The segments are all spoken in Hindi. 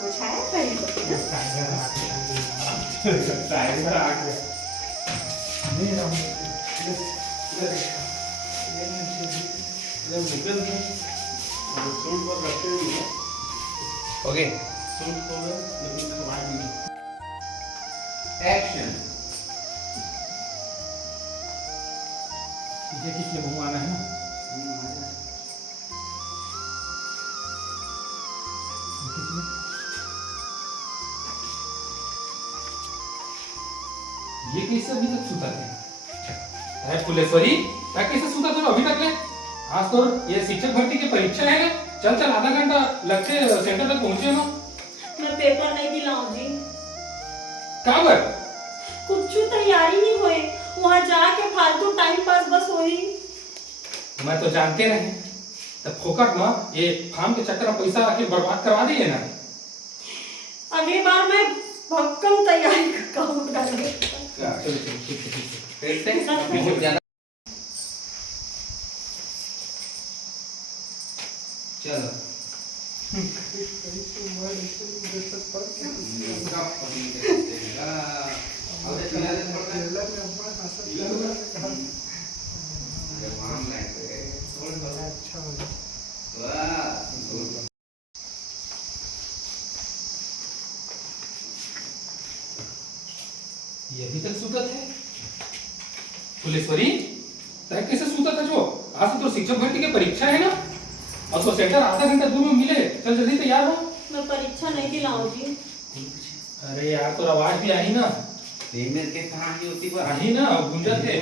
कुछ है सही ओके एक्शन ये किसलिए घुमाना है ना ये कैसे अभी तक सुता थे अरे फुलेश्वरी क्या कैसे सुता था अभी तक ले आज तो ये शिक्षक भर्ती की परीक्षा है ना चल चल आधा घंटा लगते सेंटर तक पहुंचे ना मैं पेपर नहीं दिलाऊं जी कहाँ पर कुछ तैयारी नहीं हुई वहां जाके फालतू टाइम पास बस हुई मैं तो जानते रहे तब फोकट में ये फार्म के चक्कर में पैसा आके बर्बाद करवा दिए ना अगली बार मैं भक्कम तैयारी का काम करूंगी चलो चलो ठीक है देखते हैं पीछे जाना चलो ये अभी तक सूता थे फुलेश्वरी तय कैसे सूता था जो आज तो शिक्षक भर्ती की परीक्षा है ना और तो सेंटर आधा घंटा दूर में मिले चल जल्दी तैयार हो मैं परीक्षा नहीं दिलाऊं जी अरे यार तो आवाज भी आई ना पेमेंट के कहां की होती पर आई ना गुंजा थे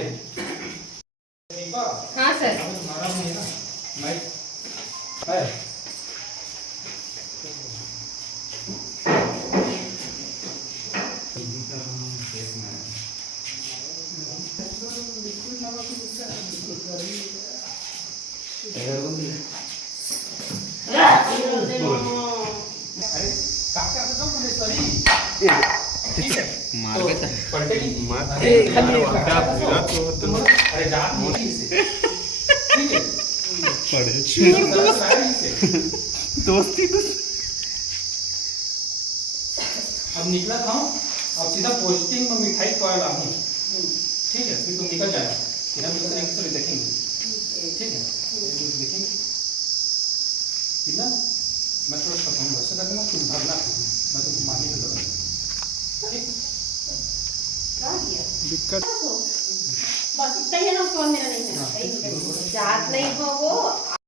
हाँ सर तुम्हारा नहीं है ना मैं है अरे काका तो फुलेश्वरी ठीक है मार के था पलटेगी अरे खाली अरे जात मोटी से ठीक है दोस्ती अब निकला था अब सीधा पोस्टिंग में मिठाई खवा रहा हूँ ठीक है फिर तुम निकल जाना फिर हम दूसरे एपिसोड देखेंगे ठीक है देखेंगे कितना मैं थोड़ा सा फोन भरोसा कर देना तुम भागना मैं तो मानी तो दो ठीक दिक्कत बस इतना ही है ना उसको मेरा नहीं है जात नहीं हो वो